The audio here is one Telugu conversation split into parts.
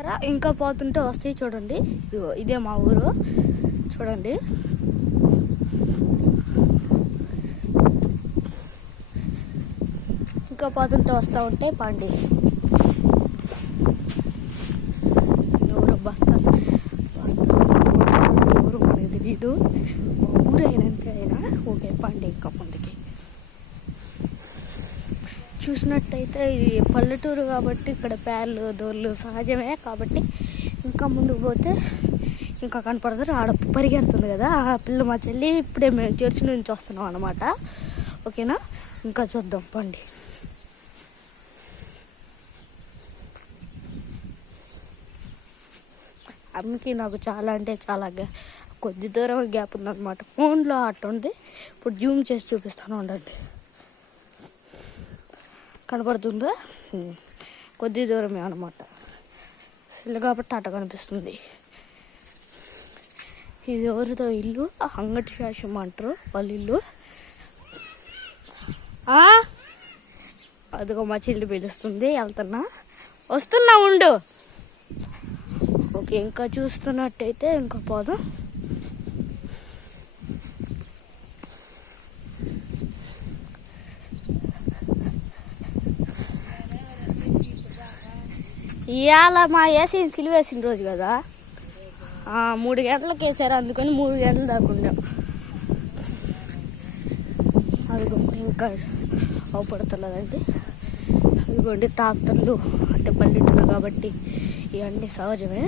చూసారా, ఇంకా పోతుంటే వస్తాయి చూడండి. ఇదే మా ఊరు చూడండి. ఇంకా పోతుంటే వస్తూ ఉంటాయి పండి. ఎవరు బస్తాలు ఎవరు మనకి తెలీదు. మా ఊరు అయినంతే అయినా ఓకే పండి. ఇంకా ముందుకి చూసినట్టయితే ఇది పల్లెటూరు కాబట్టి ఇక్కడ పేర్లు దోర్లు సహజమే కాబట్టి ఇంకా ముందుకు పోతే ఇంకా కనపడతారు. ఆడ పరిగెడుతుంది కదా ఆ పిల్ల మా చెల్లి. ఇప్పుడే మేము చర్చి నుంచి వస్తున్నాం అన్నమాట. ఓకేనా, ఇంకా చూద్దాం పండి. అమ్మకి నాకు చాలా అంటే చాలా కొద్ది దూరం గ్యాప్ ఉందన్నమాట. ఫోన్లో అట్ట ఉంది. ఇప్పుడు జూమ్ చేసి చూపిస్తాను ఉండండి. కనపడుతుందా? కొద్ది దూరమే అన్నమాట. సెల్ కాబట్టి అట్ట కనిపిస్తుంది. ఇది ఎవరితో ఇల్లు? అంగటి శాషం అంటారు వాళ్ళ ఇల్లు. అదిగో మా చెల్లి పిలుస్తుంది, వెళ్తున్నా వస్తున్నా ఉండు. ఓకే, ఇంకా చూస్తున్నట్టయితే ఇంకా పోదాం. ఇవాళ మా వేసిన సిలువేసిన రోజు కదా, 3 గంటలకు వేసారు. అందుకని 3 గంటలు దాకా ఉండాం. అదిగో ఇంకా అవపడతలేదండి. అదిగోండి ట్రాక్టర్లు. అంటే పల్లెటూరు కాబట్టి ఇవన్నీ సహజమే.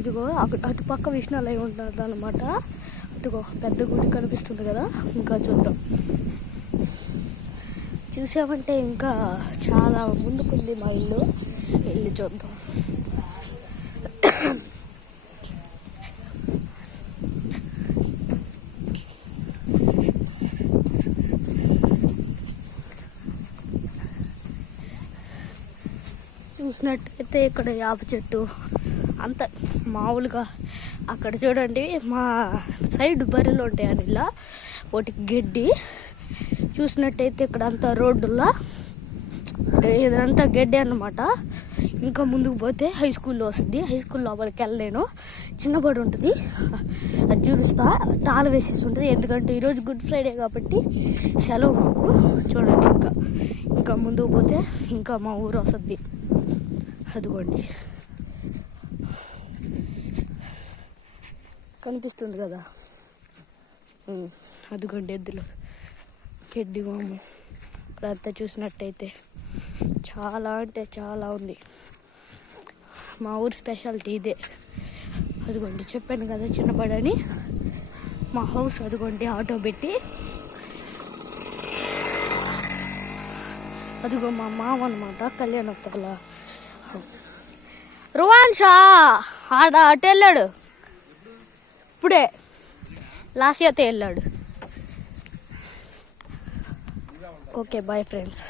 ఇదిగో అటు పక్క విష్ణాలయం ఉంటుంది అనమాట. అటుగో ఒక పెద్ద గుడి కనిపిస్తుంది కదా. ఇంకా చూద్దాం. చూసామంటే ఇంకా చాలా ముందుకుంది మా ఇల్లు. వెళ్ళి చూద్దాం. చూసినట్టయితే ఇక్కడ వేప చెట్టు అంత మామూలుగా. అక్కడ చూడండి మా సైడ్ బర్రెలు ఉంటాయి అని ఇలా వాటికి గడ్డి. చూసినట్టయితే ఇక్కడ అంతా రోడ్డులా ఇదంతా గడ్డి అన్నమాట. ఇంకా ముందుకు పోతే హై స్కూల్లో వస్తుంది. హై స్కూల్ లోపలికి వెళ్ళలేను, చిన్నబడి ఉంటుంది. అది చూపిస్తా. తాళం వేసేసి ఉంటుంది, ఎందుకంటే ఈరోజు గుడ్ ఫ్రైడే కాబట్టి సెలవు మాకు. చూడండి ఇంకా ముందుకు పోతే ఇంకా మా ఊరు వస్తుంది. అదిగోండి కనిపిస్తుంది కదా. అదిగోండి ఎద్దులు, గడ్డి వాము. అదంతా చూసినట్టయితే చాలా అంటే చాలా ఉంది. మా ఊరు స్పెషాలిటీ ఇదే. అదిగోండి చెప్పాను కదా చిన్నబడని. మా హౌస్ అదిగోండి ఆటో పెట్టి. అదిగో మా మామ అనమాట, కళ్యాణోత్సవాల రువాన్షా. ఆడ అటు వెళ్ళాడు, ఇప్పుడే లాస్ట్ ఇయర్తో వెళ్ళాడు. Okay bye friends.